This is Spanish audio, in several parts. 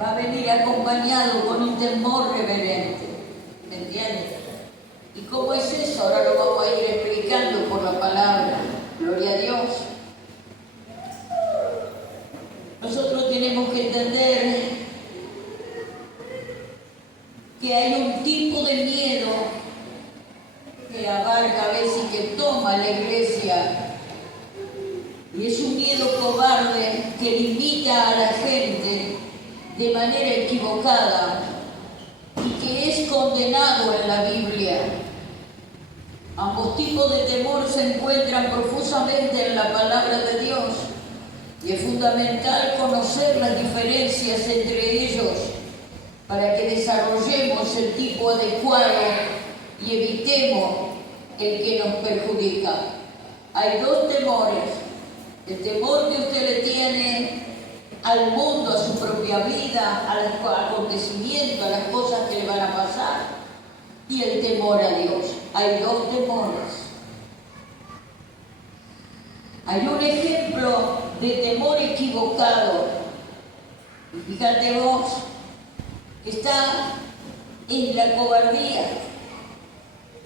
va a venir acompañado con un temor reverente, ¿me entiendes? ¿Y cómo es eso? Ahora lo vamos a ir explicando por la palabra. Gloria a Dios. Nosotros tenemos que entender que hay un tipo de miedo que abarca a veces y que toma la iglesia, y es un miedo cobarde que limita a la gente de manera equivocada y que es condenado en la Biblia. Ambos tipos de temor se encuentran profusamente en la palabra de Dios y es fundamental conocer las diferencias entre ellos para que desarrollemos el tipo adecuado y evitemos el que nos perjudica. Hay dos temores: el temor que usted le tiene al mundo, a su propia vida, a los acontecimientos, a las cosas que le van a pasar, y el temor a Dios. Hay dos temores. Hay un ejemplo de temor equivocado. Fíjate vos, que está en la cobardía,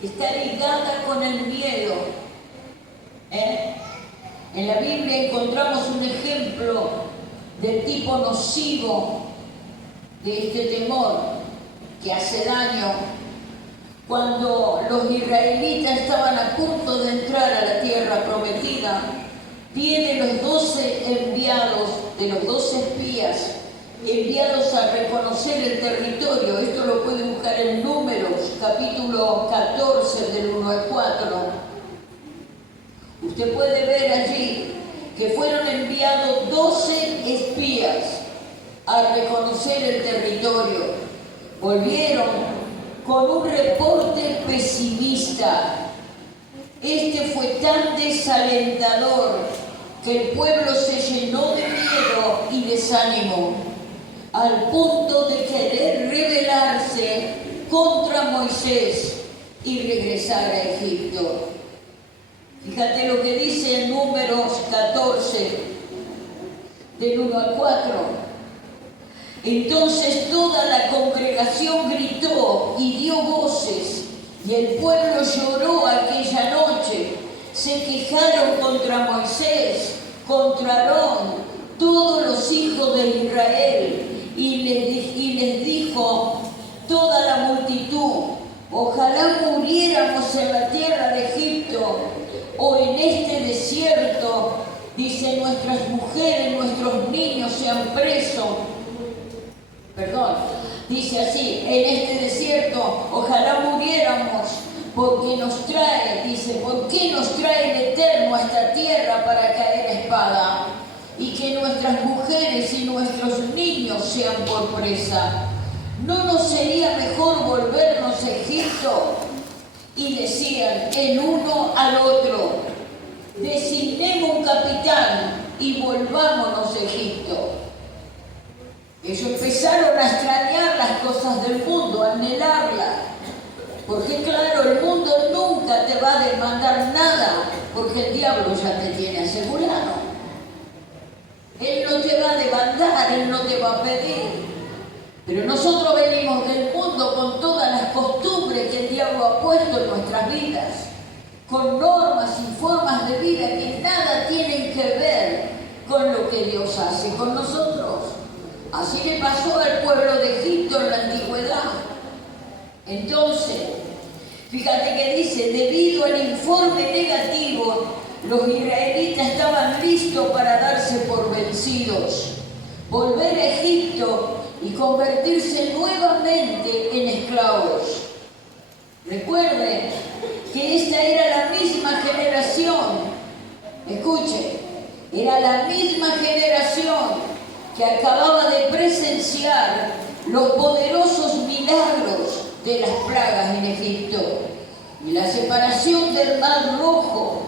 que está ligada con el miedo. En la Biblia encontramos un ejemplo del tipo nocivo de este temor que hace daño. Cuando los israelitas estaban a punto de entrar a la tierra prometida, vienen los 12 enviados, de los 12 espías, enviados a reconocer el territorio. Esto lo puede buscar en Números, capítulo 14, del 1 al 4. Usted puede ver allí que fueron enviados 12 espías a reconocer el territorio. Volvieron con un reporte pesimista. Este fue tan desalentador que el pueblo se llenó de miedo y desánimo, al punto de querer rebelarse contra Moisés y regresar a Egipto. Fíjate lo que dice en Números 14, del 1 al 4. Entonces toda la congregación gritó y dio voces, y el pueblo lloró aquella noche. Se quejaron contra Moisés, contra Aarón, todos los hijos de Israel, y les dijo toda la multitud: ojalá muriéramos en la tierra de Egipto o en este desierto. Dice, nuestras mujeres, nuestros niños sean presos. Dice así: en este desierto ojalá muriéramos, porque nos trae, dice, ¿por qué nos trae el Eterno a esta tierra para caer a espada? Y que nuestras mujeres y nuestros niños sean por presa. ¿No nos sería mejor volvernos a Egipto? Y decían el uno al otro: designemos un capitán y volvámonos a Egipto. Ellos empezaron a extrañar las cosas del mundo, a anhelarlas. Porque claro, el mundo nunca te va a demandar nada, porque el diablo ya te tiene asegurado. Él no te va a demandar, él no te va a pedir. Pero nosotros venimos del mundo con todas las costumbres que el diablo ha puesto en nuestras vidas, con normas y formas de vida que nada tienen que ver con lo que Dios hace con nosotros. Así le pasó al pueblo de Egipto en la antigüedad. Entonces, fíjate que dice: debido al informe negativo, los israelitas estaban listos para darse por vencidos, volver a Egipto y convertirse nuevamente en esclavos. Recuerden que esta era la misma generación, escuchen, era la misma generación que acababa de presenciar los poderosos milagros de las plagas en Egipto y la separación del Mar Rojo.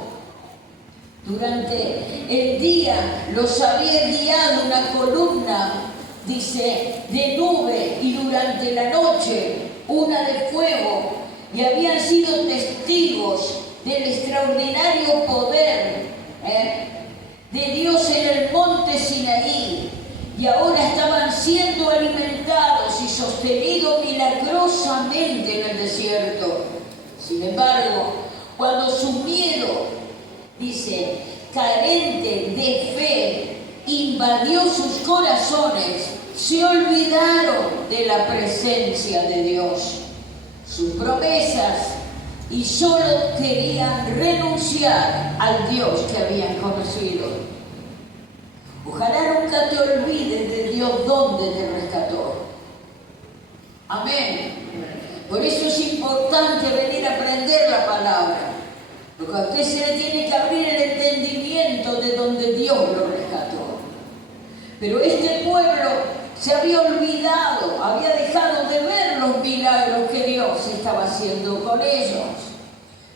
Durante el día los había guiado una columna, dice, de nube, y durante la noche una de fuego, y habían sido testigos del extraordinario poder de Dios en el monte Sinaí. y ahora estaban siendo alimentados y sostenidos milagrosamente en el desierto. Sin embargo, cuando su miedo, dice, carente de fe, invadió sus corazones, se olvidaron de la presencia de Dios, sus promesas, y solo querían renunciar al Dios que habían conocido. Ojalá nunca te olvides de Dios donde te rescató. Amén. Por eso es importante venir a aprender la palabra, porque a usted se le tiene que abrir el entendimiento de donde Dios lo rescató. Pero este pueblo se había olvidado, había dejado de ver los milagros que Dios estaba haciendo con ellos.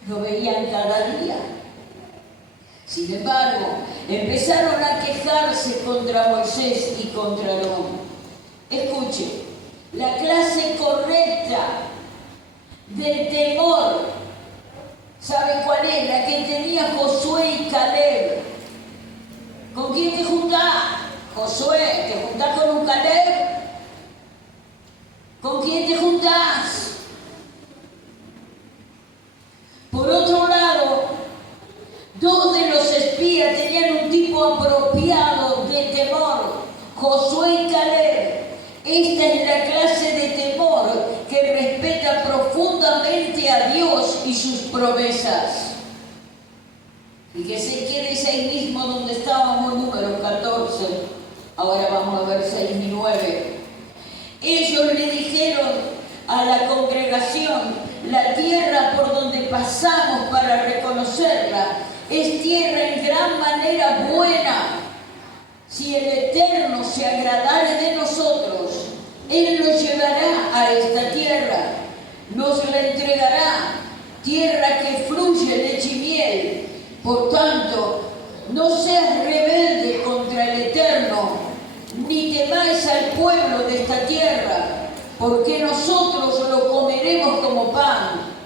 Lo veían cada día. Sin embargo, empezaron a quejarse contra Moisés y contra Aarón. Escuche, la clase correcta del temor, ¿sabe cuál es? La que tenía Josué y Caleb. ¿Con quién te juntás? Josué, ¿te juntás con un Caleb? ¿Con quién te juntás? Por otro lado, dos de los espías tenían un tipo apropiado de temor, Josué y Caleb. Esta es la clase de temor que respeta profundamente a Dios y sus promesas. Y que se quede ahí mismo donde estábamos, número 14. Ahora vamos a ver 6 y 9. Ellos le dijeron a la congregación: la tierra por donde pasamos para reconocerla es tierra en gran manera buena. Si el Eterno se agradare de nosotros, Él nos llevará a esta tierra, nos la entregará, tierra que fluye leche y miel. Por tanto, no seas rebelde contra el Eterno, ni temáis al pueblo de esta tierra, porque nosotros lo comeremos como pan.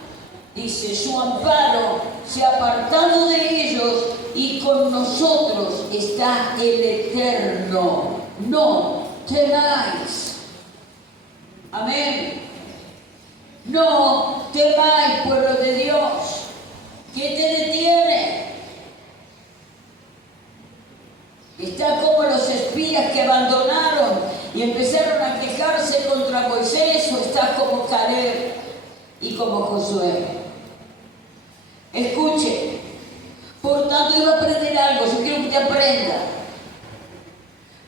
Dice, su amparo se ha apartado de ellos y con nosotros está el Eterno. No temáis. Amén. No temáis, pueblo de Dios. ¿Qué te detiene? Está como los espías que abandonaron y empezaron a quejarse contra Moisés, o está como Caleb y como Josué. Escuche, por tanto, iba a aprender algo, yo quiero que te aprenda.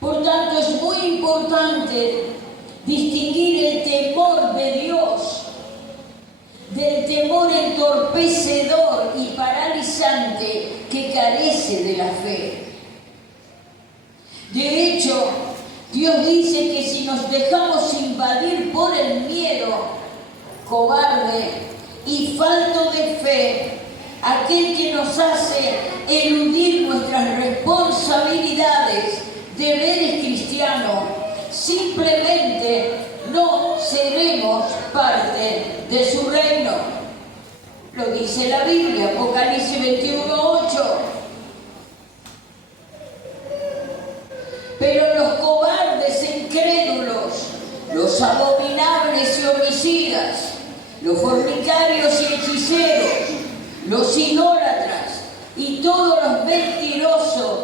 Por tanto, es muy importante distinguir el temor de Dios del temor entorpecedor y paralizante que carece de la fe. De hecho, Dios dice que si nos dejamos invadir por el miedo, cobarde y falto de fe, aquel que nos hace eludir nuestras responsabilidades, deberes cristianos, simplemente no seremos parte de su reino. Lo dice la Biblia, Apocalipsis 21:8. Pero los cobardes e incrédulos, los abominables y homicidas, los fornicarios y hechiceros, los idólatras y todos los mentirosos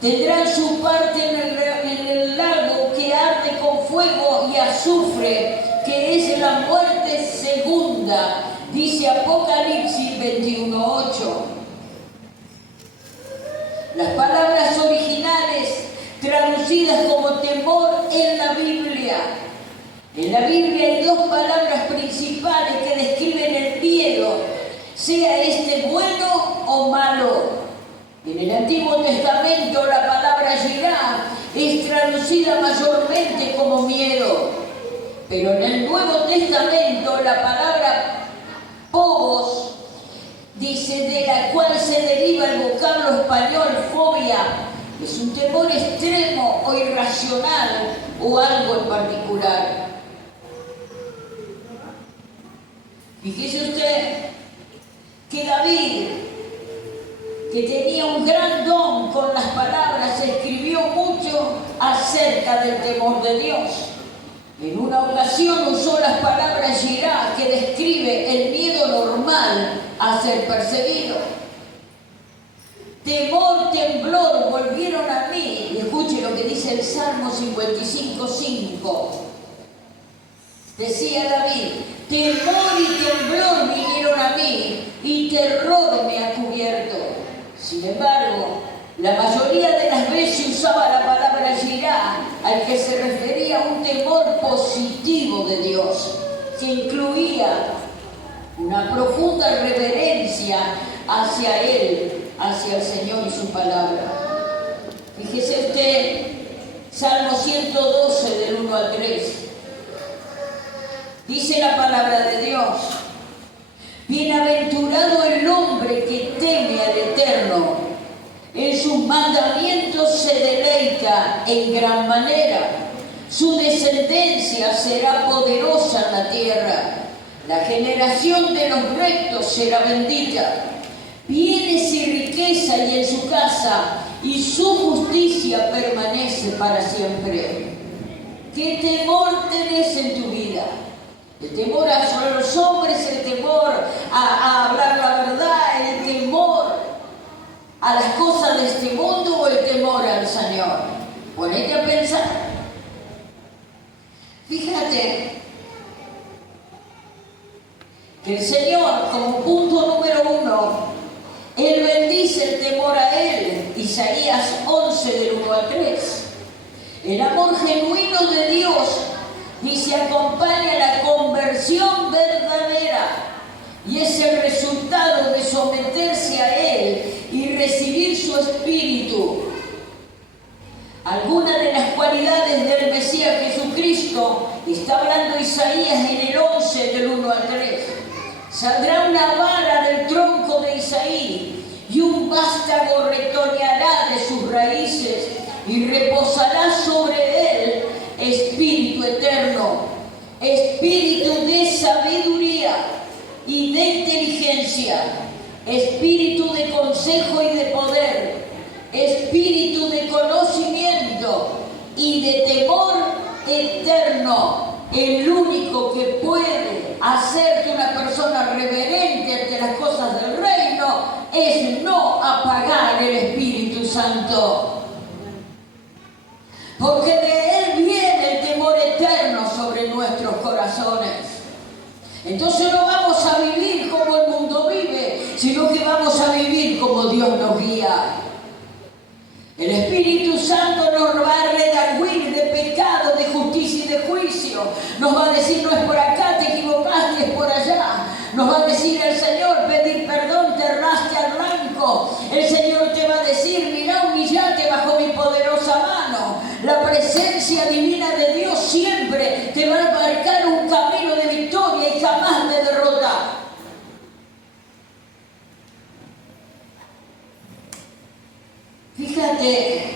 tendrán su parte en el lago que arde con fuego y azufre, que es la muerte segunda, dice Apocalipsis 21:8. Las palabras originales traducidas como temor en la Biblia. En la Biblia hay dos palabras principales que describen el miedo, sea este bueno o malo. En el Antiguo Testamento la palabra yirá es traducida mayormente como miedo, pero en el Nuevo Testamento la palabra phobos, dice, de la cual se deriva el vocablo español fobia, es un temor extremo o irracional o algo en particular. Fíjese usted que David, que tenía un gran don con las palabras, escribió mucho acerca del temor de Dios. En una ocasión usó las palabras yirá, que describe el miedo normal a ser perseguido. Temor, temblor volvieron a mí. Y escuche lo que dice el Salmo 55:5. Decía David: temor y temblor vinieron a mí, y terror me ha cubierto. Sin embargo, la mayoría de las veces usaba la palabra yirá, al que se refería a un temor positivo de Dios, que incluía una profunda reverencia hacia Él, hacia el Señor y su palabra. Fíjese usted, Salmo 112, del 1 al 3. Dice la palabra de Dios: bienaventurado el hombre que teme al Eterno, en sus mandamientos se deleita en gran manera. Su descendencia será poderosa en la tierra. La generación de los rectos será bendita. Bienes y riqueza y en su casa, y su justicia permanece para siempre. ¿Qué temor tenés en tu vida? El temor a los hombres, el temor a hablar la verdad, el temor a las cosas de este mundo, o el temor al Señor. Ponete a pensar. Fíjate que el Señor, como punto número 1, Él bendice el temor a Él. Isaías 11, del 1 al 3. El amor genuino de Dios, dice, acompaña la conversión verdadera, y es el resultado de someterse a Él y recibir su espíritu. Algunas de las cualidades del Mesías Jesucristo está hablando Isaías en el 11, del 1 al 3. Saldrá una vara del tronco de Isaí, y un vástago retoñará de sus raíces, y reposará sobre él espíritu eterno, espíritu de sabiduría y de inteligencia, espíritu de consejo y de poder, espíritu de conocimiento y de temor eterno. El único que puede hacerte una persona reverente ante las cosas del reino es no apagar el Espíritu Santo, porque de Él viene el temor eterno sobre nuestros corazones. Entonces no vamos a vivir como el mundo vive, sino que vamos a vivir como Dios nos guía. El Espíritu Santo nos va a redarguir de pecado, de justicia y de juicio. Nos va a decir: no es por acá, te equivocaste, es por allá. Nos va a decir el Señor: pedir perdón, te erraste al blanco. El Señor te va a decir: mirá, humillate bajo mi poderosa mano. La presencia divina de Dios siempre te va a marcar un camino de victoria y jamás de derrota. Fíjate,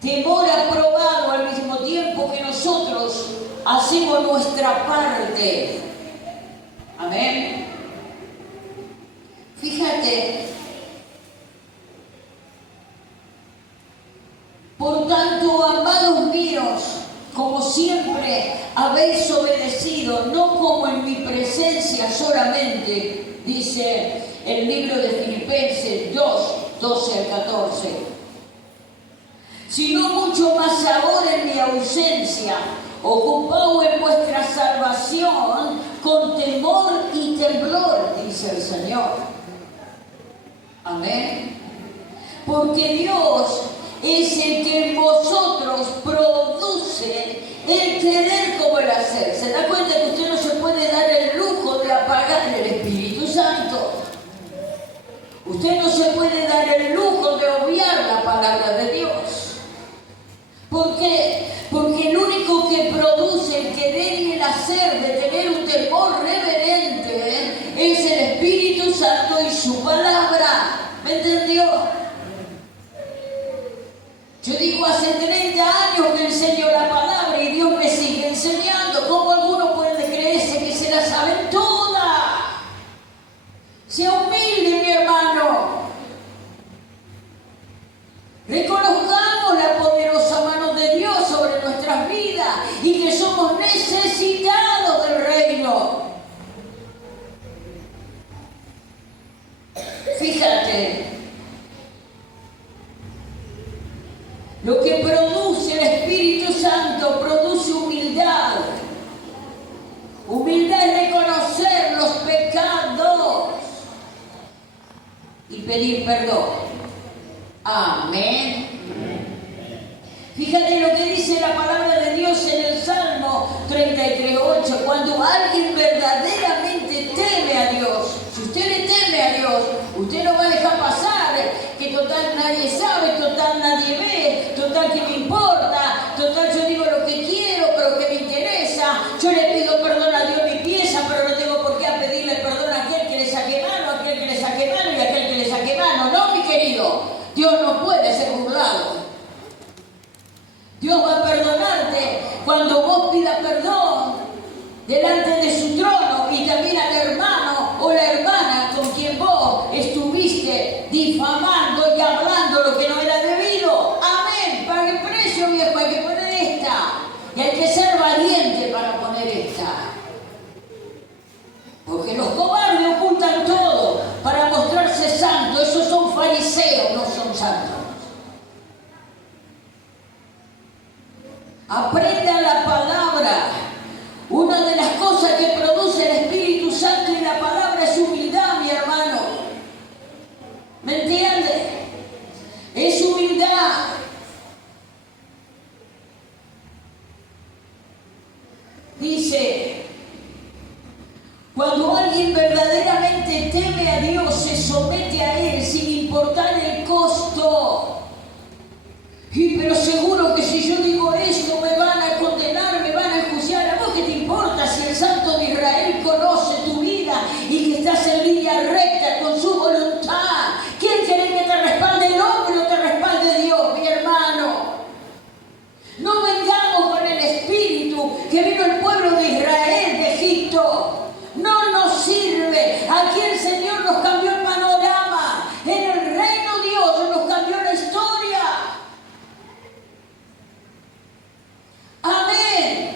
temor aprobado al mismo tiempo que nosotros hacemos nuestra parte. Amén. Fíjate, por tanto, amados míos, como siempre habéis obedecido, no como en mi presencia solamente, dice el libro de Filipenses 2, 12 al 14, sino mucho más ahora en mi ausencia, ocupaos en vuestra salvación con temor y temblor, dice el Señor. Amén. Porque Dios es el que en vosotros produce el querer como el hacer. ¿Se da cuenta que usted no se puede dar el lujo de apagar el Espíritu Santo? Usted no se puede dar el lujo de obviar la palabra de Dios. ¿Por qué? Porque el único que produce el querer y el hacer de tener un temor reverente es el Espíritu Santo y su palabra. ¿Me entendió? Yo digo, hace 30 años que enseño la palabra y Dios me sigue enseñando. ¿Cómo algunos pueden creerse que se la saben toda? Sea humilde, mi hermano. Reconozcamos la poderosa Fíjate, lo que produce el Espíritu Santo produce humildad. Humildad es reconocer los pecados y pedir perdón. Amén. Fíjate lo que dice la palabra de Dios en el Salmo 33:8. Cuando alguien verdaderamente teme a Dios, si usted le teme a Dios, usted no va a dejar pasar que total nadie sabe, total nadie ve, total que me importa, total yo digo lo que quiero, pero que me interesa. Yo le pido perdón a Dios mi pieza, pero no tengo por qué pedirle perdón a aquel que le saque mano, a aquel que le saque mano y a aquel que le saque mano. No, mi querido, Dios no puede ser burlado. Dios va a perdonarte cuando vos pidas perdón delante de su trono, y también al hermano o la hermana con quien vos estuviste difamando y hablando lo que no era debido. Amén. Pague precio, viejo, hay que poner esta. Y hay que ser valiente para poner esta. Porque los cobardes ocultan todo para mostrarse santos. Esos son fariseos, no son santos. Aprenda la palabra. Una de las cosas que produce el Espíritu Santo y la palabra es humildad, mi hermano. ¿Me entiende? Es humildad. Dice, cuando alguien verdaderamente teme a Dios, se somete a Él sin importar el costo. Y pero seguro que si yo digo esto me van a condenar, me van a enjuiciar. ¿A vos qué te importa si el Santo de Israel conoce tu vida y que estás en línea recta con su voluntad? ¿Quién quiere que te respalde el hombre o te respalde Dios, mi hermano? No vengamos con el espíritu que vino el pueblo de Israel de Egipto. No nos sirve. Aquí el Señor nos cambió el panorama. En el reino de Dios nos cambió la historia. Amén.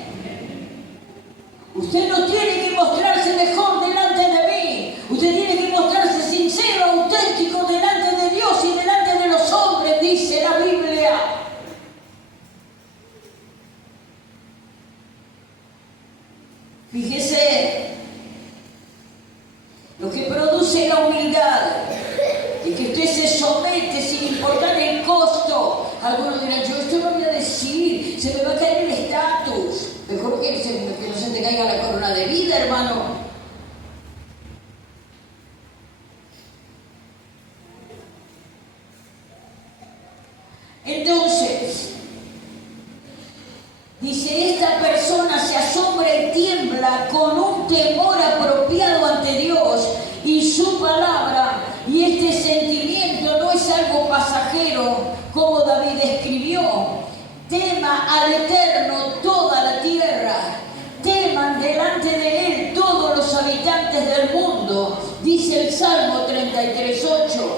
Usted no tiene que mostrarse mejor delante de mí. Usted tiene que mostrarse sincero, auténtico delante de Dios y delante de los hombres, dice la Biblia. Fíjese, lo que produce la humildad es que usted se somete sin importar el costo. Algunos dirán, yo esto no voy a decir, se me va a caer el estatus. Mejor que no se te caiga la corona de vida, hermano. Entonces, dice, esta persona se asombra y tiembla con un temor apropiado ante Dios y su palabra, y este sentimiento no es algo pasajero, como David escribió. Tema al Eterno toda la tierra, teman delante de Él todos los habitantes del mundo, dice el Salmo 33:8.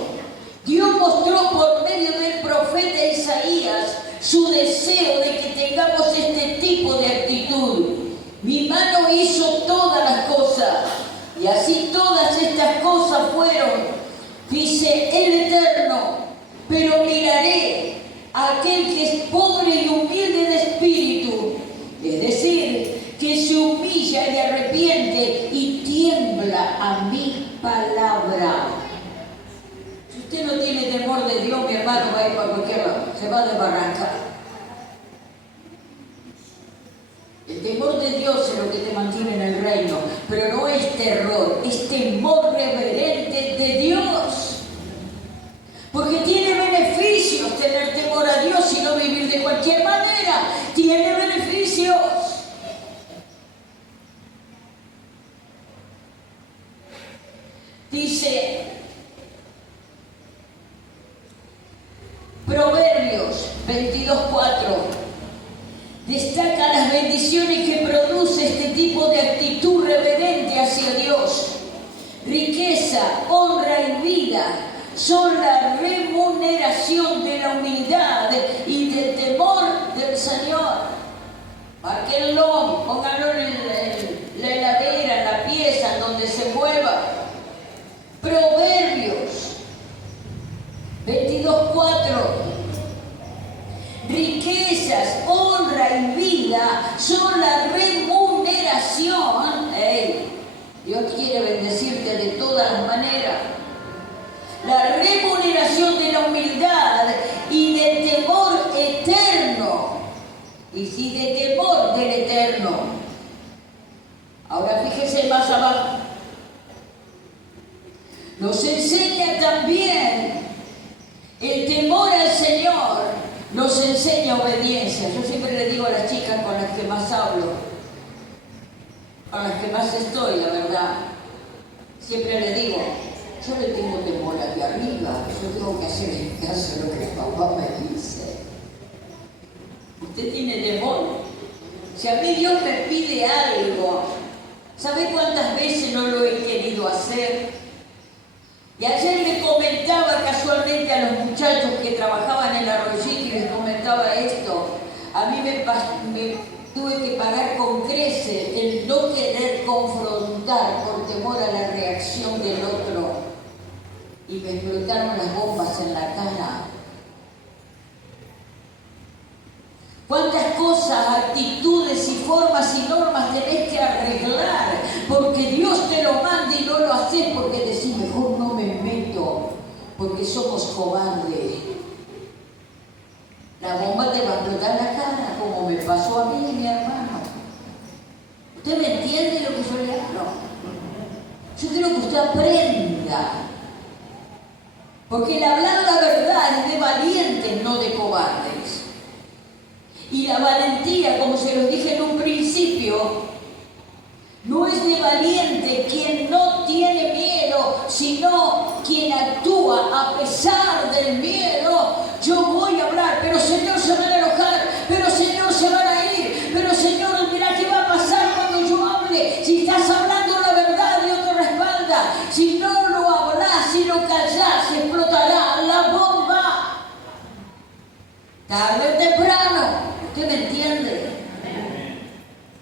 Dios mostró por medio del profeta Isaías su deseo de que tengamos este tipo de actitud. Mi mano hizo todas las cosas, y así todas estas cosas fueron, dice el Eterno, pero miraré a aquel que es pobre y humilde de espíritu, es decir, que se humilla y arrepiente y tiembla a mi palabra. Si usted no tiene temor de Dios, mi hermano, va a ir para cualquier lado, se va a desbarrancar. El temor de Dios es lo que te mantiene en el reino, pero no es terror, es temor reverente de Dios. Porque tiene beneficios tener temor a Dios y no vivir de cualquier manera. Tiene beneficios. Dice Proverbios 22:4. Destaca las bendiciones que produce este tipo de actitud reverente hacia Dios. Riqueza, honra y vida son la remuneración de la humildad y del temor del Señor. Márquenlo, pónganlo en la heladera, en la pieza, en donde se mueva. Proverbios Dios quiere bendecirte de todas las maneras. La remuneración de la humildad y del temor eterno. Y sí, de temor del eterno. Ahora fíjese más abajo. Nos enseña también el temor al Señor, nos enseña obediencia. Yo siempre le digo a las chicas con las que más hablo, con las que más estoy, la verdad, siempre le digo, yo le tengo temor aquí arriba, yo tengo que hacer en caso de lo que papá me dice. Usted tiene temor. Si a mí Dios me pide algo, ¿sabe cuántas veces no lo he querido hacer? Y ayer le comentaba casualmente a los muchachos que trabajaban en la Arroyito y les comentaba esto. A mí me tuve que pagar con creces el no querer confrontar por temor a la reacción del otro. Y me explotaron las bombas en la cara. ¿Cuántas cosas, actitudes y formas y normas tenés que arreglar? Porque Dios te lo manda y no lo haces porque decís, mejor no me meto, porque somos cobardes. La bomba te va a explotar la cara, como me pasó a mí y mi hermano. ¿Usted me entiende lo que yo le hablo? Yo quiero que usted aprenda. Porque el hablar la verdad es de valientes, no de cobardes. Y la valentía, como se los dije en un principio, no es de valiente quien no tiene miedo, sino quien actúa a pesar del miedo. Yo voy a hablar, pero Señor se van a enojar, pero Señor se van a ir, pero Señor, mira qué va a pasar cuando yo hable. Si estás hablando la verdad, Dios te respalda. Si no lo hablas, si lo callás, explotará la bomba. Tarde o temprano. ¿Usted me entiende?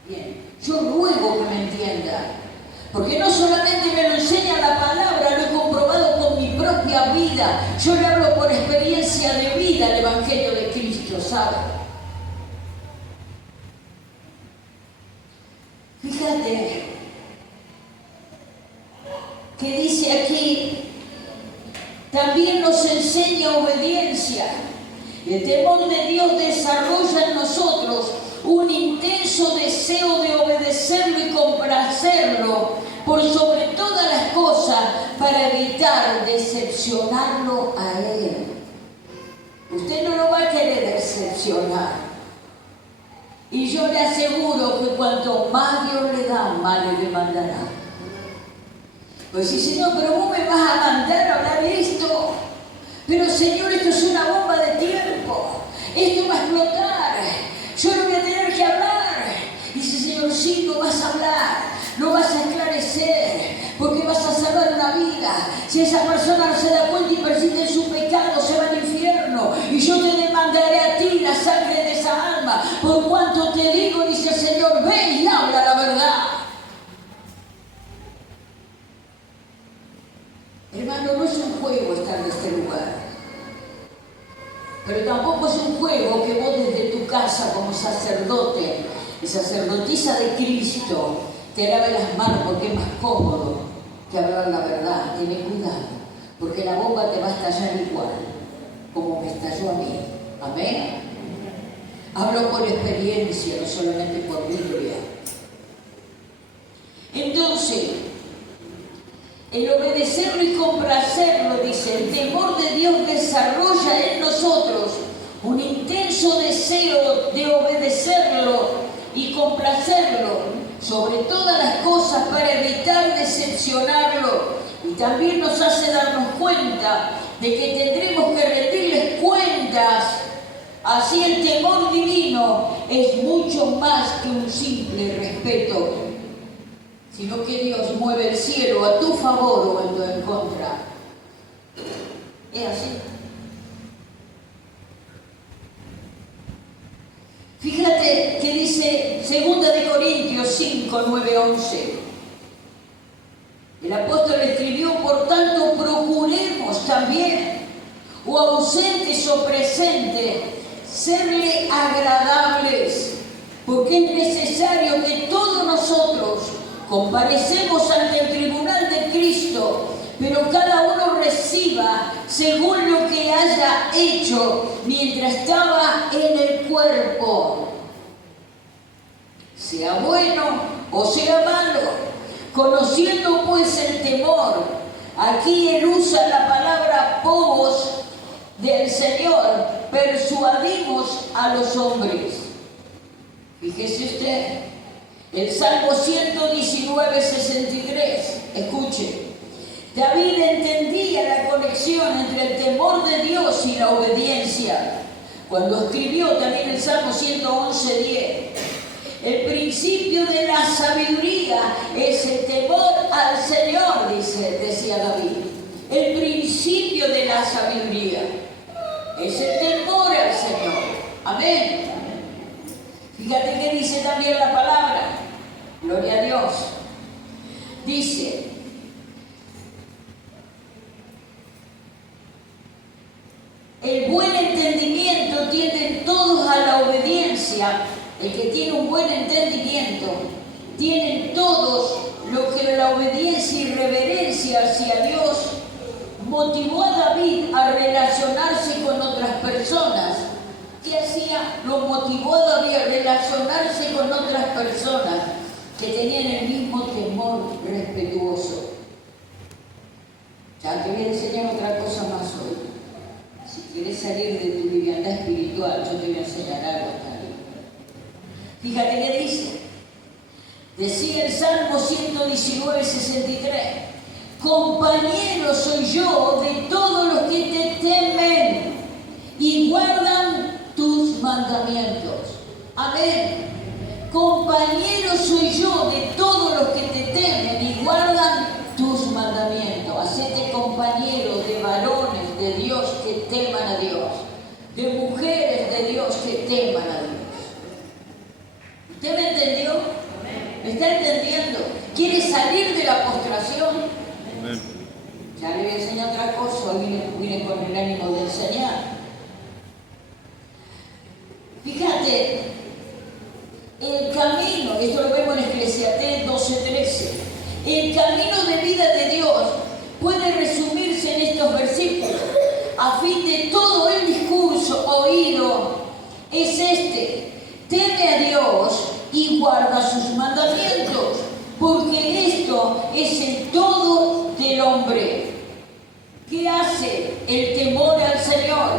Bien. Yo ruego que me entienda. Porque no solamente me lo enseña la palabra, lo he comprobado con mi propia vida. Yo le hablo por experiencia de vida el Evangelio de Cristo, ¿sabe? Fíjate que dice aquí, también nos enseña obediencia. El temor de Dios desarrolla en nosotros un intenso deseo de obedecerlo y complacerlo por sobre todas las cosas para evitar decepcionarlo a Él. Usted no lo va a querer decepcionar. Y yo le aseguro que cuanto más Dios le da, más le demandará. Pues sí, Señor, pero vos me vas a mandar a hablar esto. Pero Señor, esto es una bomba de tiempo. Esto va a explotar. Yo no voy a tener que hablar. Dice, Señor, sí, lo vas a hablar. Lo vas a esclarecer. Porque vas a salvar una vida. Si esa persona no se da cuenta y persiste en su pecado, se va al infierno. Y yo te demandaré a ti la sangre de esa alma. Por cuanto te digo, dice el Señor, ven y habla la verdad. Hermano, no es un juego estar en este lugar. Pero tampoco es un juego que vos desde tu casa como sacerdote y sacerdotisa de Cristo te lave las manos porque es más cómodo que hablar la verdad. Ten cuidado, porque la bomba te va a estallar igual como me estalló a mí. Amén. Hablo por experiencia, no solamente por Biblia. Entonces, el obedecerlo y complacerlo, dice, el temor de Dios desarrolla en nosotros un intenso deseo de obedecerlo y complacerlo sobre todas las cosas para evitar decepcionarlo. Y también nos hace darnos cuenta de que tendremos que rendirles cuentas. Así el temor divino es mucho más que un simple respeto, sino que Dios mueve el cielo a tu favor o en tu en contra. Es así. Fíjate que dice 2 de Corintios 5, 9, 11. El apóstol escribió, por tanto procuremos también, o ausentes o presentes, serle agradables, porque es necesario que todos nosotros Comparecemos ante el tribunal de Cristo, pero cada uno reciba según lo que haya hecho mientras estaba en el cuerpo, sea bueno o sea malo, conociendo pues el temor. Aquí él usa la palabra povos del Señor, persuadimos a los hombres. Fíjese usted, el Salmo 119, 63, escuche. David entendía la conexión entre el temor de Dios y la obediencia. Cuando escribió también el Salmo 111, 10, el principio de la sabiduría es el temor al Señor, decía David. El principio de la sabiduría es el temor al Señor. Amén. Fíjate que dice también la palabra. Gloria a Dios. Dice: el buen entendimiento tienden todos a la obediencia. El que tiene un buen entendimiento, tienen todos lo que la obediencia y reverencia hacia Dios motivó a David a relacionarse con otras personas. ¿Qué hacía? Lo motivó a David a relacionarse con otras personas que tenían el mismo temor respetuoso. Ya te voy a enseñar otra cosa más hoy. Si quieres salir de tu liviandad espiritual, yo te voy a enseñar algo también. Fíjate qué dice. Decía el Salmo 119, 63. Compañero soy yo de todos los que te temen y guardan tus mandamientos. Amén. Compañero soy yo de todos los que te temen y guardan tus mandamientos. Hacete compañero de varones de Dios que teman a Dios, de mujeres de Dios que teman a Dios. ¿Usted me entendió? ¿Me está entendiendo? ¿Quiere salir de la postración? Ya le voy a enseñar otra cosa. Hoy vine con el ánimo de enseñar. Fíjate, el camino, esto lo vemos en Eclesiastés 12:13, el camino de vida de Dios puede resumirse en estos versículos. A fin de todo el discurso oído es este: teme a Dios y guarda sus mandamientos, porque esto es el todo del hombre. ¿Qué hace el temor al Señor?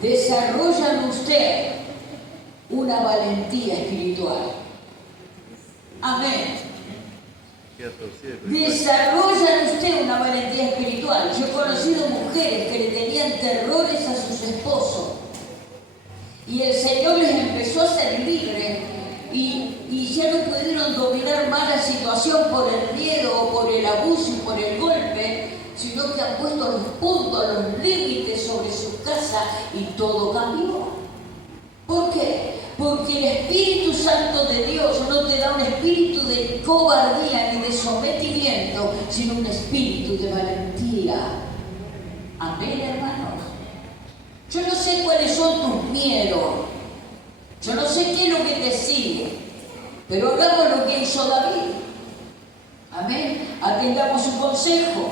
Desarrolla en usted una valentía espiritual. Amén. Desarrolla en usted una valentía espiritual. Yo he conocido mujeres que le tenían terrores a sus esposos y el Señor les empezó a hacer libre y ya no pudieron dominar más la situación por el miedo o por el abuso y por el golpe, sino que han puesto los puntos, los límites sobre su casa y todo cambió. ¿Por qué? Porque el Espíritu Santo de Dios no te da un espíritu de cobardía ni de sometimiento, sino un espíritu de valentía. Amén, hermanos. Yo no sé cuáles son tus miedos, yo no sé qué es lo que te sigue, pero hagamos lo que hizo David. Amén. Atendamos su consejo.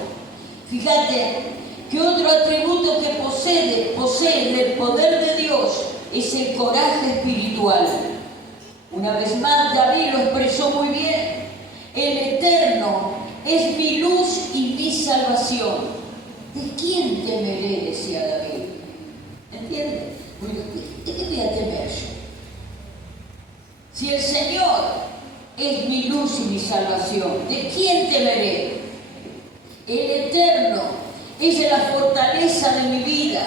Fíjate que otro atributo que posee el poder de Dios es el coraje espiritual. Una vez más, David lo expresó muy bien. El Eterno es mi luz y mi salvación. ¿De quién temeré?, decía David. ¿Entiendes? ¿De qué voy a temer yo? Si el Señor es mi luz y mi salvación, ¿de quién temeré? El Eterno es la fortaleza de mi vida.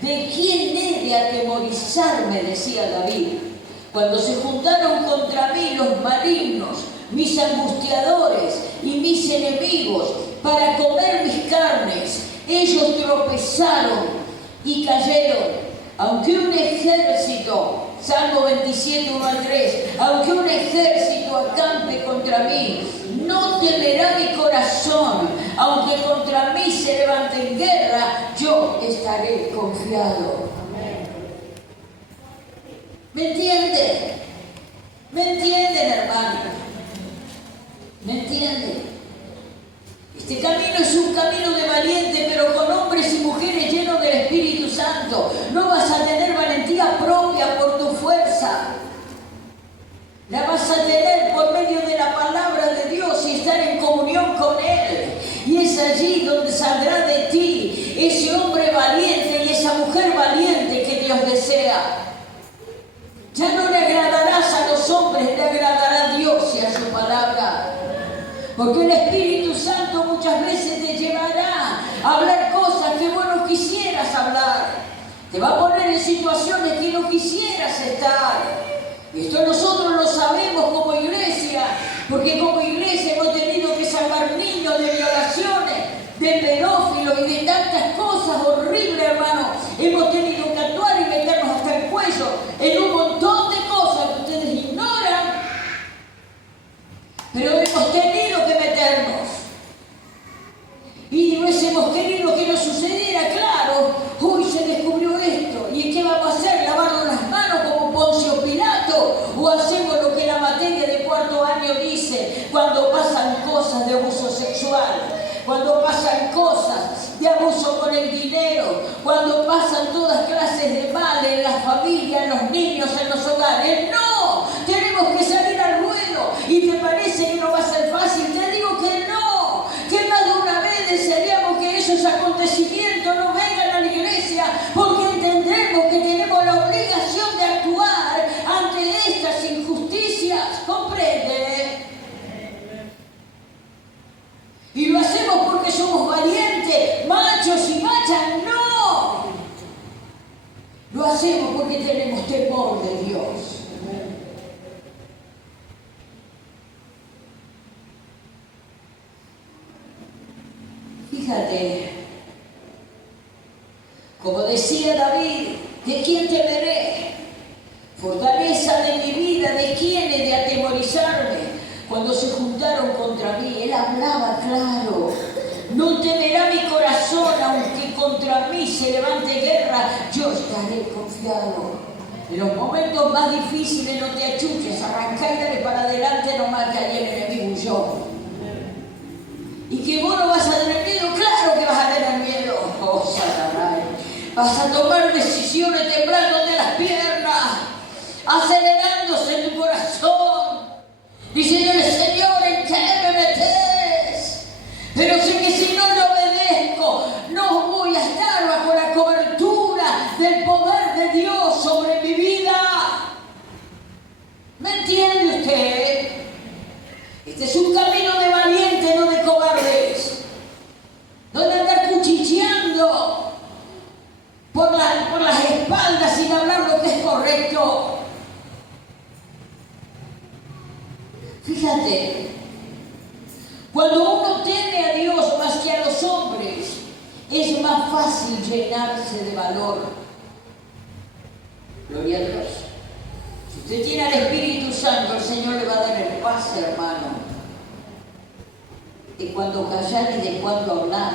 ¿De quién he de atemorizarme?, decía David. Cuando se juntaron contra mí los malignos, mis angustiadores y mis enemigos, para comer mis carnes, ellos tropezaron y cayeron. Aunque un ejército, Salmo 27, 1 al 3, aunque un ejército acampe contra mí, no temerá mi corazón. Aunque contra mí se levante en guerra, yo estaré confiado. ¿Me entienden? ¿Me entienden, hermanos? ¿Me entienden? Este camino es un camino de valiente, pero con hombres y mujeres llenos del Espíritu Santo. No vas a tener valentía propia por tu fuerza. La vas a tener por medio de la palabra de Dios y estar en comunión con Él. Y es allí donde saldrá de ti ese hombre valiente y esa mujer valiente que Dios desea. Ya no le agradarás a los hombres, le agradará a Dios y a su palabra. Porque el Espíritu Santo muchas veces te llevará a hablar cosas que vos no quisieras hablar. Te va a poner en situaciones que no quisieras estar. Esto nosotros lo sabemos como iglesia, porque como iglesia hemos tenido que salvar niños de violaciones, de pedófilos y de tantas cosas horribles, hermano. Hemos tenido que actuar y meternos hasta el cuello en un montón de cosas que ustedes ignoran, pero hemos tenido que meternos. Y hubiésemos querido que no sucediera, claro. Uy, se descubrió esto. ¿Y qué vamos a hacer? ¿Lavarnos las manos como Poncio Pilato? ¿O hacemos lo que la materia de cuarto año dice cuando pasan cosas de abuso sexual? Cuando pasan cosas de abuso con el dinero, cuando pasan todas clases de mal en las familias, en los niños, en los hogares. ¡No! Tenemos que salir al ruedo. ¿Y te parece que no va a ser fácil? Te digo que no. Que más de una vez desearíamos que esos acontecimientos no vengan a la iglesia, porque entendemos que tenemos la obligación de actuar ante estas injusticias. ¿Comprende? Y lo hacemos porque somos valientes, machos y machas. ¡No! Lo hacemos porque tenemos temor de Dios. Fíjate, como decía David, ¿de quién temeré? Fortaleza de mi vida, ¿de quién he de atemorizarme? Cuando se juntaron contra mí, él hablaba claro. No temerá mi corazón, aunque contra mí se levante guerra, yo estaré confiado. En los momentos más difíciles no te achuches, arrancá y dale para adelante nomás, que ahí el enemigo huyó. Y que vos no vas a tener miedo, claro que vas a tener miedo. Oh, Satanás. Vas a tomar decisiones temblando de las piernas, acelerándose en tu corazón, diciéndole: Señor, ¿en qué me metes? Pero sé que si no le obedezco, no voy a estar bajo la cobertura del poder de Dios sobre mi vida. ¿Me entiende usted? Este es un camino de valientes, no de cobardes. No de andar cuchicheando por las espaldas sin hablar lo que es correcto. Fíjate, cuando uno teme a Dios más que a los hombres, es más fácil llenarse de valor. Gloria a Dios. Si usted tiene al Espíritu Santo, el Señor le va a dar el paz, hermano. De cuando callar y de cuando hablar,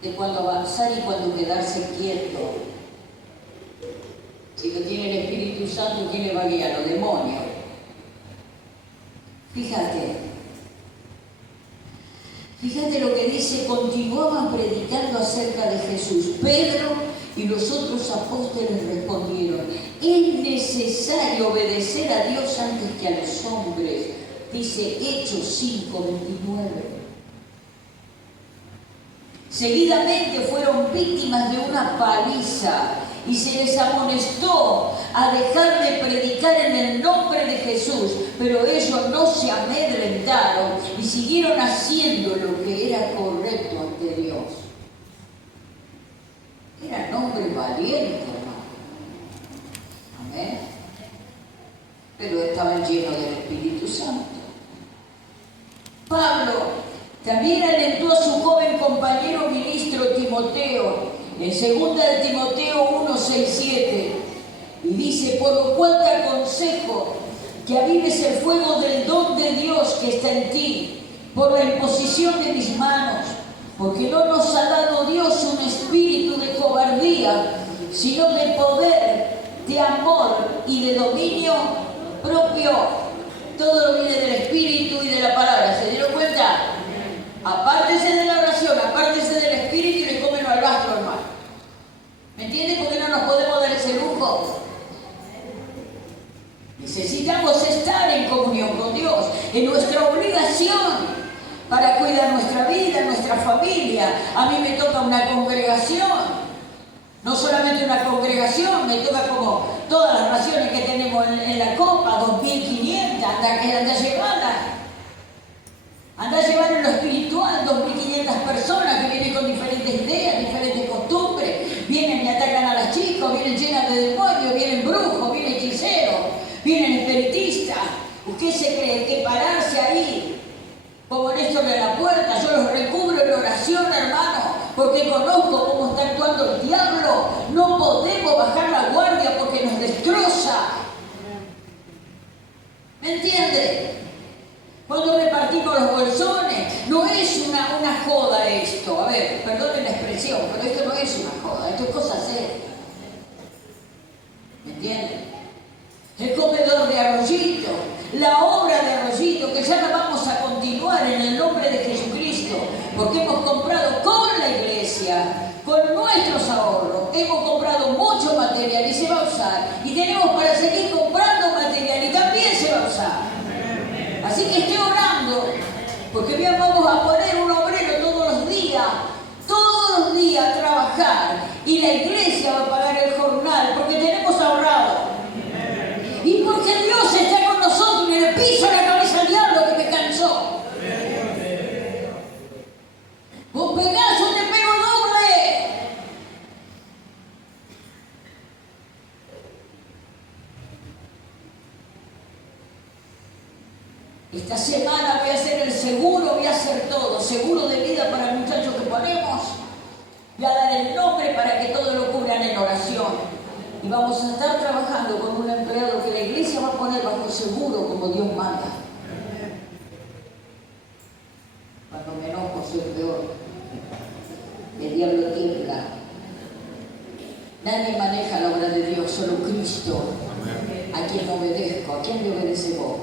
de cuando avanzar y cuando quedarse quieto. Si no tiene el Espíritu Santo, ¿quién le va a guiar? Los demonios. Fíjate lo que dice: continuaban predicando acerca de Jesús. Pedro y los otros apóstoles respondieron: es necesario obedecer a Dios antes que a los hombres. Dice Hechos 5:29. Seguidamente fueron víctimas de una paliza y se les amonestó a dejar de predicar en el nombre de Jesús, pero ellos no se amedrentaron y siguieron haciendo lo que era correcto ante Dios. Eran hombres valientes, hermano. Amén. Pero estaban llenos del Espíritu Santo. Pablo también alentó a su joven compañero ministro Timoteo en 2 de Timoteo 1:6-7, y dice: por lo cual te aconsejo que avives el fuego del don de Dios que está en ti por la imposición de mis manos, porque no nos ha dado Dios un espíritu de cobardía, sino de poder, de amor y de dominio propio. Todo viene del Espíritu y de la palabra. familia, a mí me toca una congregación. No solamente una congregación, me toca como todas las naciones que tenemos en la copa, 2.500, anda llevarlas. Anda a llevar en lo espiritual 2.500 personas que vienen con diferentes ideas, diferentes costumbres. Vienen y atacan a las chicas, vienen llenas de demonios, vienen brujos, vienen hechiceros, vienen espiritistas. ¿Usted se cree que pararse ahí, como Néstor de la Puerta, yo los recubro en oración, hermano, porque conozco cómo está actuando el diablo? No podemos bajar la guardia porque nos destroza. ¿Me entiende? Cuando repartimos los bolsones, no es una joda esto. A ver, perdonen la expresión, pero esto no es una joda, esto es cosa seria. ¿Me entienden? El comedor de Arroyito, la obra de Arroyito, que ya la vamos a continuar en el nombre de Jesucristo, porque hemos comprado con la iglesia, con nuestros ahorros, hemos comprado mucho material y se va a usar. Y tenemos para seguir comprando material y también se va a usar. Así que estoy orando, porque bien vamos a poner un obrero todos los días a trabajar, y la iglesia va a pagar el jornal, porque tenemos ahorrado. Y porque Dios está con nosotros y le piso la cabeza al diablo que me cansó. Vos pegás o te pego doble. Esta semana voy a hacer el seguro, voy a hacer todo. Seguro de vida para el muchacho que ponemos. Voy a dar el nombre para que todos lo cubran en oración. Y vamos a estar trabajando con un empleado que la iglesia va a poner bajo seguro como Dios manda. Cuando me enojo soy peor. El diablo tiembla. Nadie maneja la obra de Dios, solo Cristo. A quien obedezco, ¿a quién le obedece vos?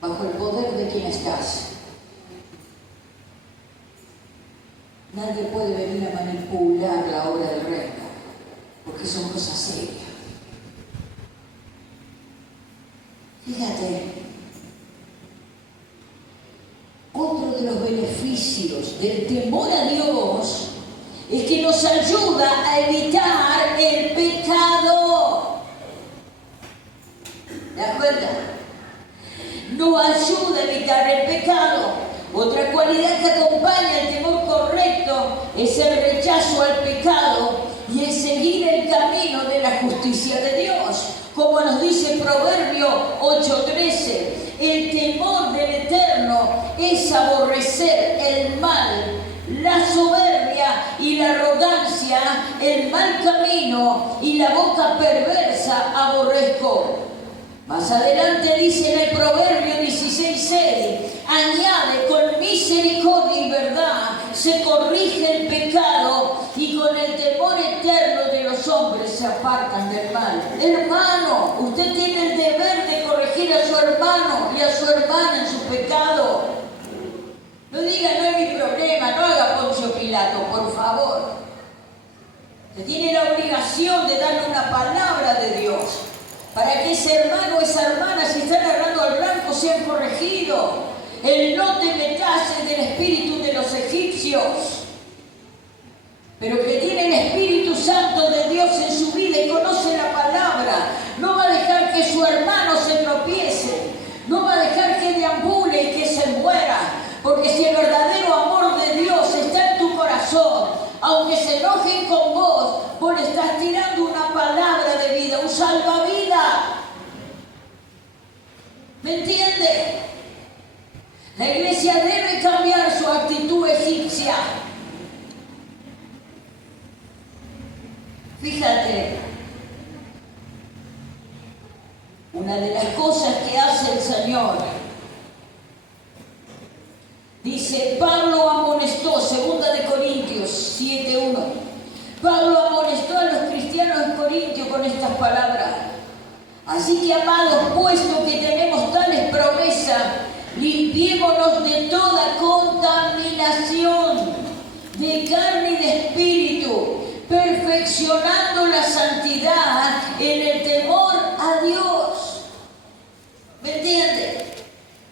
Bajo el poder de quien estás. Nadie puede venir a manipular la obra del reino, porque son cosas serias. Fíjate, otro de los beneficios del temor a Dios es que nos ayuda a evitar el pecado. ¿Te das cuenta? Nos ayuda a evitar el pecado. Otra cualidad que acompaña el temor correcto es el rechazo al pecado y el seguir el camino de la justicia de Dios. Como nos dice Proverbio 8:13, el temor del Eterno es aborrecer el mal, la soberbia y la arrogancia, el mal camino y la boca perversa aborrezco. Más adelante dice en el Proverbio 16:6, añade, con misericordia y verdad se corrige el pecado y con el temor eterno de los hombres se apartan del mal. Hermano, usted tiene el deber de corregir a su hermano y a su hermana en su pecado. No diga, no es mi problema, no haga Poncio Pilato, por favor. Usted tiene la obligación de darle una palabra de Dios, para que ese hermano o esa hermana, si están agarrando al blanco, sean corregidos. El no te metas es del espíritu de los egipcios, pero que tiene el Espíritu Santo de Dios en su vida y conoce la palabra, no va a dejar que su hermano se tropiece, no va a dejar que deambule y que se muera, porque si el verdadero amor de Dios está en tu corazón, aunque se enojen con vos, vos le estás tirando una palabra de vida, un salvavidas. ¿Me entiende? La iglesia debe cambiar su actitud egipcia. Fíjate, una de las cosas que hace el Señor, dice, Pablo amonestó, 2 Corintios 7:1. Pablo amonestó a los cristianos en Corintio con estas palabras. Así que, amados, puesto que tenemos tales promesas, limpiémonos de toda contaminación, de carne y de espíritu, perfeccionando la santidad en el temor a Dios. ¿Me entiende?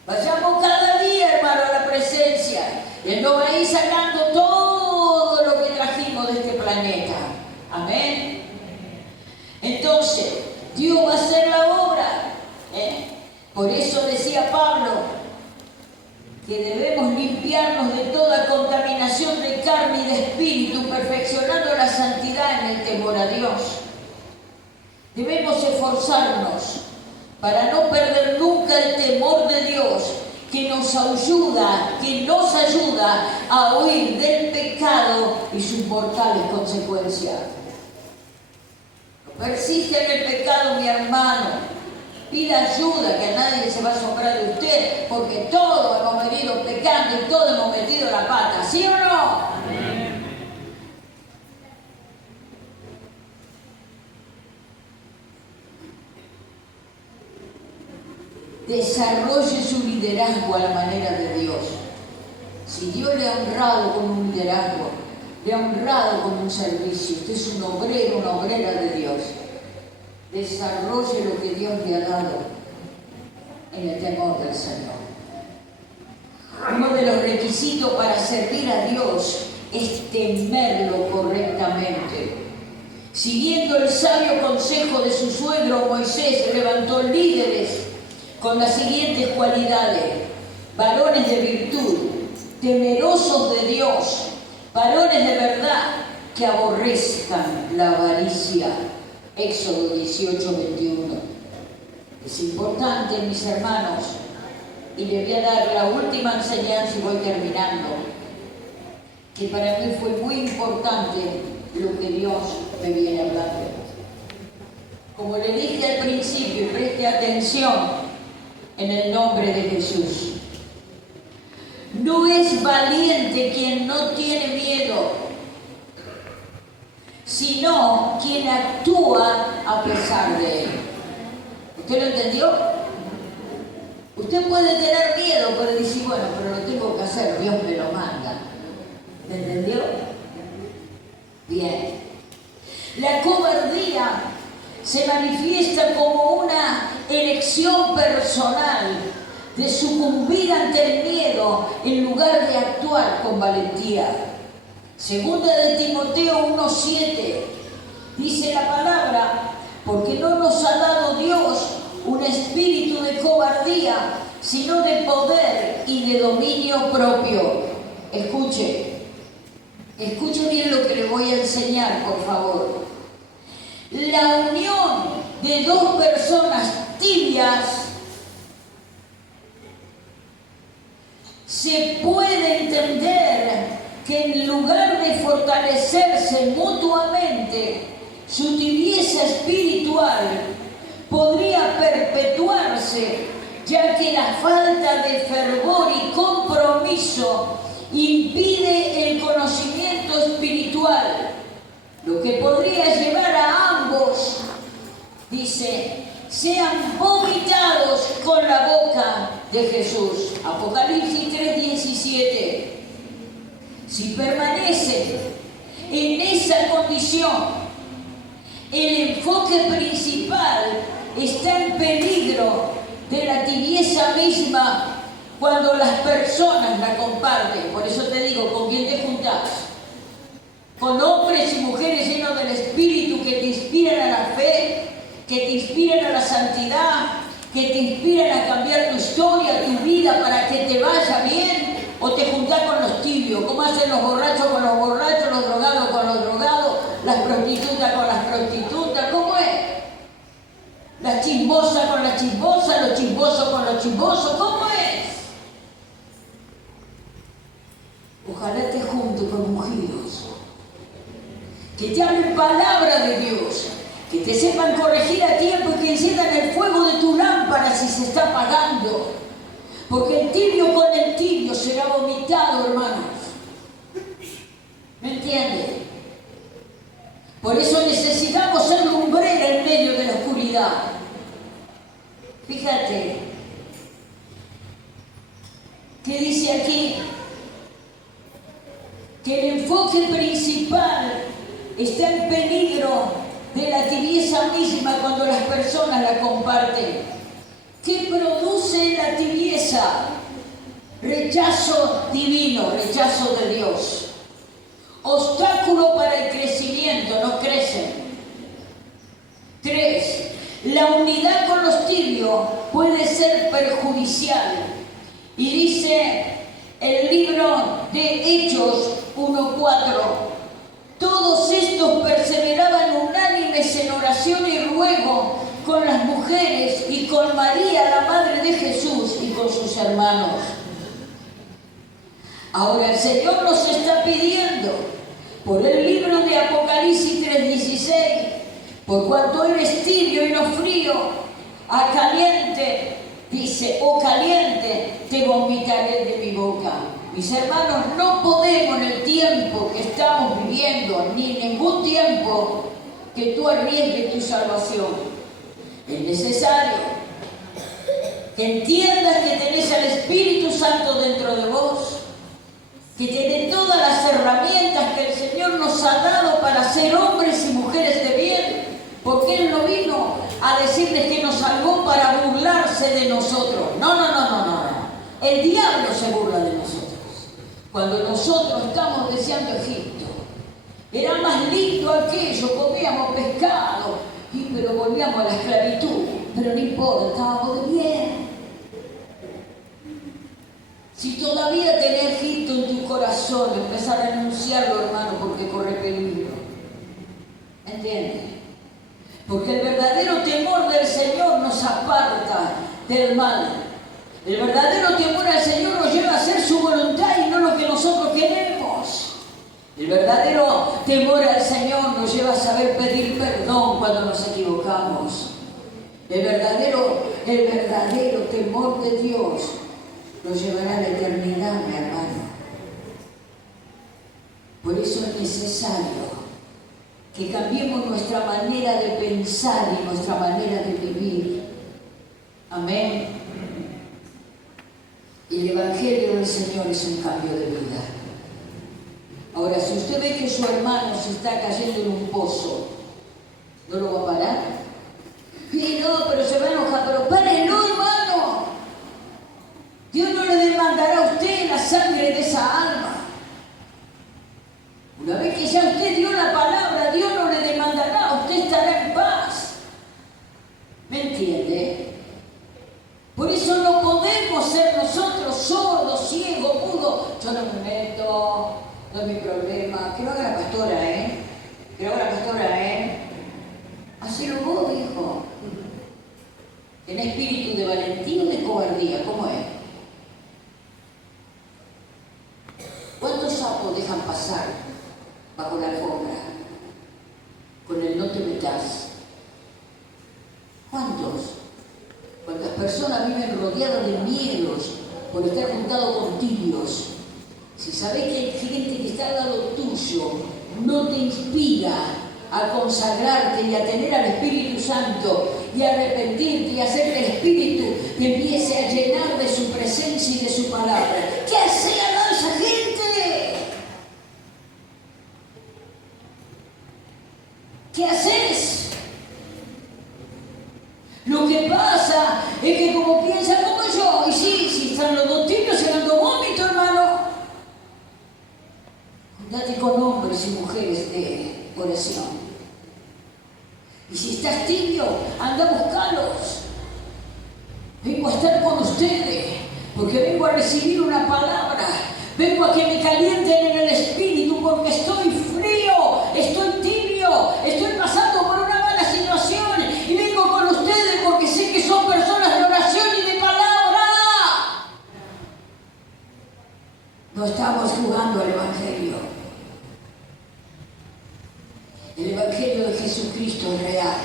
Vayamos cada día, hermano, a la presencia. En nos va a ir sacando todo lo que trajimos de este planeta. Amén. Entonces, Dios va a hacer la obra. Por eso decía Pablo que debemos limpiarnos de toda contaminación de carne y de espíritu, perfeccionando la santidad en el temor a Dios. Debemos esforzarnos para no perder nunca el temor de Dios, que nos ayuda a huir del pecado y sus mortales consecuencias. No persiste en el pecado, mi hermano. Pida ayuda, que a nadie se va a asombrar de usted, porque todos hemos venido pecando y todos hemos metido la pata, ¿sí o no? Amén. Desarrolle su liderazgo a la manera de Dios. Si Dios le ha honrado con un liderazgo, le ha honrado con un servicio, usted es un obrero, una obrera de Dios. Desarrolle lo que Dios le ha dado en el temor del Señor. Uno de los requisitos para servir a Dios es temerlo correctamente. Siguiendo el sabio consejo de su suegro Moisés, levantó líderes con las siguientes cualidades: varones de virtud, temerosos de Dios, varones de verdad, que aborrezcan la avaricia. Éxodo 18, 21. Es importante, mis hermanos, y les voy a dar la última enseñanza y voy terminando, que para mí fue muy importante lo que Dios me viene hablando. Como le dije al principio, y preste atención en el nombre de Jesús. No es valiente quien no tiene miedo, sino quien actúa a pesar de él. ¿Usted lo entendió? Usted puede tener miedo, pero decir, bueno, pero lo tengo que hacer, Dios me lo manda. ¿Me entendió? Bien. La cobardía se manifiesta como una elección personal de sucumbir ante el miedo en lugar de actuar con valentía. Segunda de Timoteo 1:7 dice la palabra: porque no nos ha dado Dios un espíritu de cobardía, sino de poder y de dominio propio. Escuche bien lo que le voy a enseñar, por favor. La unión de dos personas tibias se puede entender que en lugar de fortalecerse mutuamente, su tibieza espiritual podría perpetuarse, ya que la falta de fervor y compromiso impide el conocimiento espiritual, lo que podría llevar a ambos, dice, sean vomitados con la boca de Jesús. Apocalipsis 3:17. Si permanece en esa condición, el enfoque principal está en peligro de la tibieza misma cuando las personas la comparten. Por eso te digo, ¿con quién te juntás? Con hombres y mujeres llenos del Espíritu, que te inspiran a la fe, que te inspiran a la santidad, que te inspiran a cambiar tu historia, tu vida, para que te vaya bien. O te juntás con los tibios, como hacen los borrachos con los borrachos, los drogados con los drogados, las prostitutas con las prostitutas. ¿Cómo es? Las chismosas con las chismosas, los chismosos con los chismosos. ¿Cómo es? Ojalá te junte con ungidos que te hablen palabra de Dios, que te sepan corregir a tiempo y que enciendan el fuego de tu lámpara si se está apagando. Porque el tibio con el tibio será vomitado, hermanos. ¿Me entienden? Por eso necesitamos ser lumbrera en medio de la oscuridad. Fíjate, ¿qué dice aquí? Que el enfoque principal está en peligro de la tibieza misma cuando las personas la comparten. ¿Qué produce la tibieza? rechazo divino, rechazo de Dios. Obstáculo para el crecimiento, no crecen. 3. La unidad con los tibios puede ser perjudicial. Y dice el libro de Hechos 1:4: todos estos perseveraban unánimes en oración y ruego con las mujeres y con María, la madre de Jesús, y con sus hermanos. Ahora el Señor nos está pidiendo, por el libro de Apocalipsis 3:16, por cuanto eres tibio y no frío, a caliente, dice, o caliente, te vomitaré de mi boca. Mis hermanos, no podemos en el tiempo que estamos viviendo, ni en ningún tiempo, que tú arriesgues tu salvación. Es necesario que entiendas que tenés al Espíritu Santo dentro de vos, que tenés todas las herramientas que el Señor nos ha dado para ser hombres y mujeres de bien, porque Él no vino a decirles que nos salvó para burlarse de nosotros. No. El diablo se burla de nosotros. Cuando nosotros estamos deseando Egipto, era más lindo aquello, comíamos pescado, pero volvíamos a la esclavitud. Pero no importa, estábamos de bien. Si todavía tenés Egipto en tu corazón, empezá a renunciarlo, hermano, porque corre peligro. ¿Entiendes? Porque el verdadero temor del Señor nos aparta del mal. El verdadero temor al Señor nos lleva a hacer su voluntad y no lo que nosotros queremos. El verdadero temor al Señor nos lleva a saber pedir perdón cuando nos equivocamos. El verdadero temor de Dios nos llevará a la eternidad, mi hermano. Por eso es necesario que cambiemos nuestra manera de pensar y nuestra manera de vivir. Amén. Y el Evangelio del Señor es un cambio de vida. Ahora, si usted ve que su hermano se está cayendo en un pozo, ¿no lo va a parar? Y no, pero se va a enojar. Pero párenlo, hermano. Dios no le demandará a usted la sangre de esa alma. Una vez que ya usted dio la palabra, Dios no le demandará, usted estará en paz. ¿Me entiende? Por eso no podemos ser nosotros sordos, ciegos, mudos. Yo no me meto, no es mi problema. Que lo haga la pastora, Que lo haga la pastora, Hacelo vos, dijo. ¿En espíritu de valentía o de cobardía? ¿Cómo es? ¿Cuántos sapos dejan pasar bajo la alfombra con el no te metas? ¿Cuántos? Cuántas personas viven rodeadas de miedos por estar juntados con tibios. Si sabés que hay gente que está al lado tuyo, no te inspira a consagrarte y a tener al Espíritu Santo y a arrepentirte y a hacer que el Espíritu te empiece a llenar de su presencia y de su palabra. ¿Qué hace al lado de esa gente? ¿Qué haces? Lo que pasa es que como piensa como yo, y sí, si están los dos tibios, se dan dos vómitos, hermano. Juntate con hombres y mujeres de oración. Y si estás tibio, anda a buscarlos. Vengo a estar con ustedes, porque vengo a recibir una palabra. Vengo a que me calienten en el espíritu, porque estoy frío, estoy tibio, estoy pasando por una mala situación. Y vengo con ustedes porque sé que son personas de oración y de palabra. No estamos jugando al Evangelio. El Evangelio de Jesucristo es real.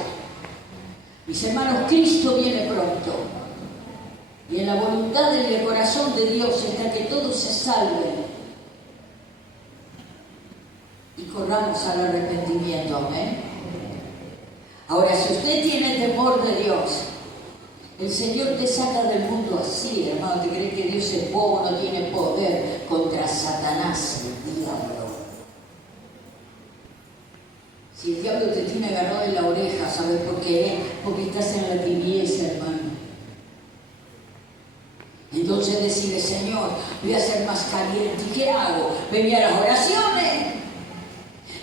Mis hermanos, Cristo viene pronto. Y en la voluntad del corazón de Dios está que todos se salven y corramos al arrepentimiento. Amén. Ahora, si usted tiene temor de Dios, el Señor te saca del mundo así, hermano. ¿Te cree que Dios es bobo, no tiene poder contra Satanás, el diablo? Si el diablo te tiene agarrado en la oreja, ¿sabes por qué? Porque estás en la tibieza, hermano. Entonces entonces decide, Señor, voy a ser más caliente. ¿Y qué hago? Venía a las oraciones,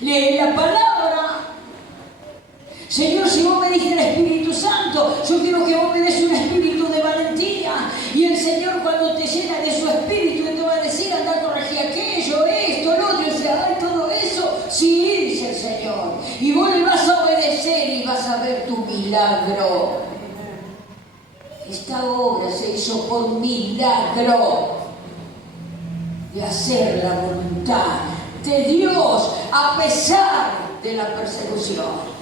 leí la palabra. Señor, si vos me diste el Espíritu Santo, yo quiero que vos me des un espíritu de valentía. Y el Señor, cuando te llena de su espíritu, te va a decir, anda a corregir aquello, esto, lo otro. Y dice, ay, todo eso, sí, dice el Señor. Y vos le vas a obedecer y vas a ver tu milagro. Esta obra se hizo por milagro de hacer la voluntad de Dios a pesar de la persecución.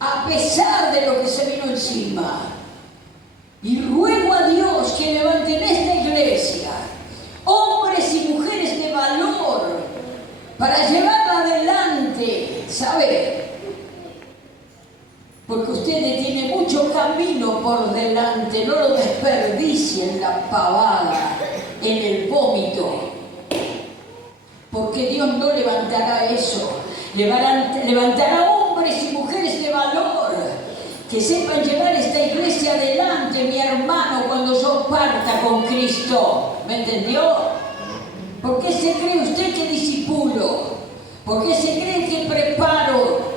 A pesar de lo que se vino encima. Y ruego a Dios que levante en esta iglesia hombres y mujeres de valor para llevarla adelante, ¿sabe? Porque ustedes tienen mucho camino por delante, no lo desperdicien la pavada en el vómito. Porque Dios no levantará eso, levantará hombres y mujeres de valor que sepan llevar esta iglesia adelante, mi hermano, cuando yo parta con Cristo. ¿Me entendió? ¿Por qué se cree usted que disipulo? ¿Por qué se cree que preparo?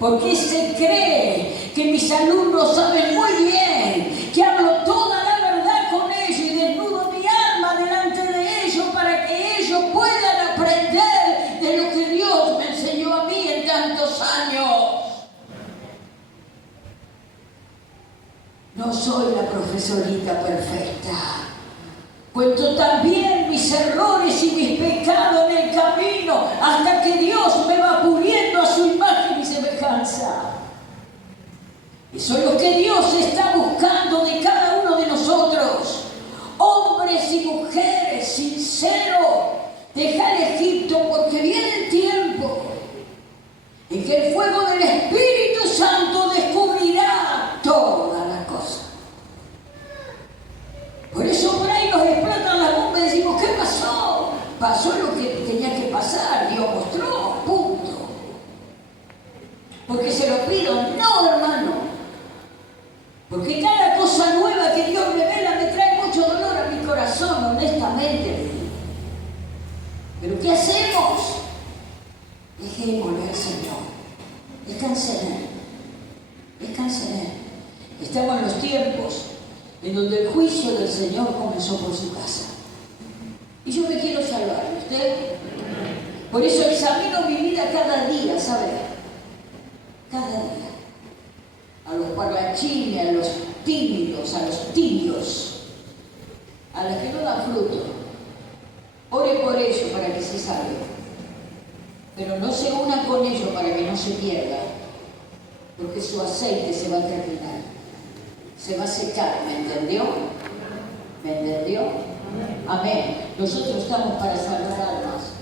¿Por qué se cree que mis alumnos saben muy bien que hablo toda la verdad con ellos y desnudo mi alma delante de ellos para que ellos puedan aprender de lo que Dios me enseñó a mí en tantos años? No soy la profesorita perfecta. Cuento también mis errores y mis pecados en el camino hasta que Dios me va puliendo a su imagen y semejanza. Eso es lo que Dios está buscando de cada uno de nosotros. Hombres y mujeres sinceros. Dejar Egipto porque viene el tiempo en que el fuego del Espíritu Santo descubrirá todas las cosas. Por eso por ahí nos explotan las bombas y decimos, ¿qué pasó? Pasó lo que tenía que pasar, Dios mostró, punto. Porque se lo pido, no, hermano. Porque cada cosa nueva que Dios revela me trae mucho dolor a mi corazón, honestamente. ¿Pero qué hacemos? Dejémosle al Señor. Descansen en Él. Descansen en Él. Estamos en los tiempos en donde el juicio del Señor comenzó por su casa. Y yo me quiero salvar, ¿usted? Por eso examino mi vida cada día, ¿sabe? Cada día. A los parlanchines, a los tímidos, a los tibios, a los que no dan fruto. Ore por ellos para que se salven. Pero no se una con ellos para que no se pierda. Porque su aceite se va a terminar. Se va a secar, ¿me entendió? ¿Me entendió? Amén. Nosotros estamos para salvar almas,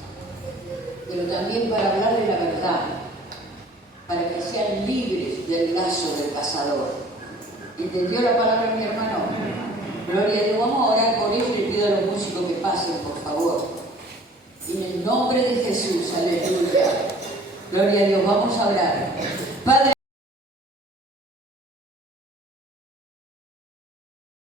pero también para hablarle la verdad, para que sean libres del lazo del cazador. ¿Entendió la palabra, mi hermano? Gloria a Dios. Vamos a orar por ellos y le pido a los músicos que pasen, por favor. En el nombre de Jesús, aleluya. Gloria a Dios. Vamos a orar. Padre,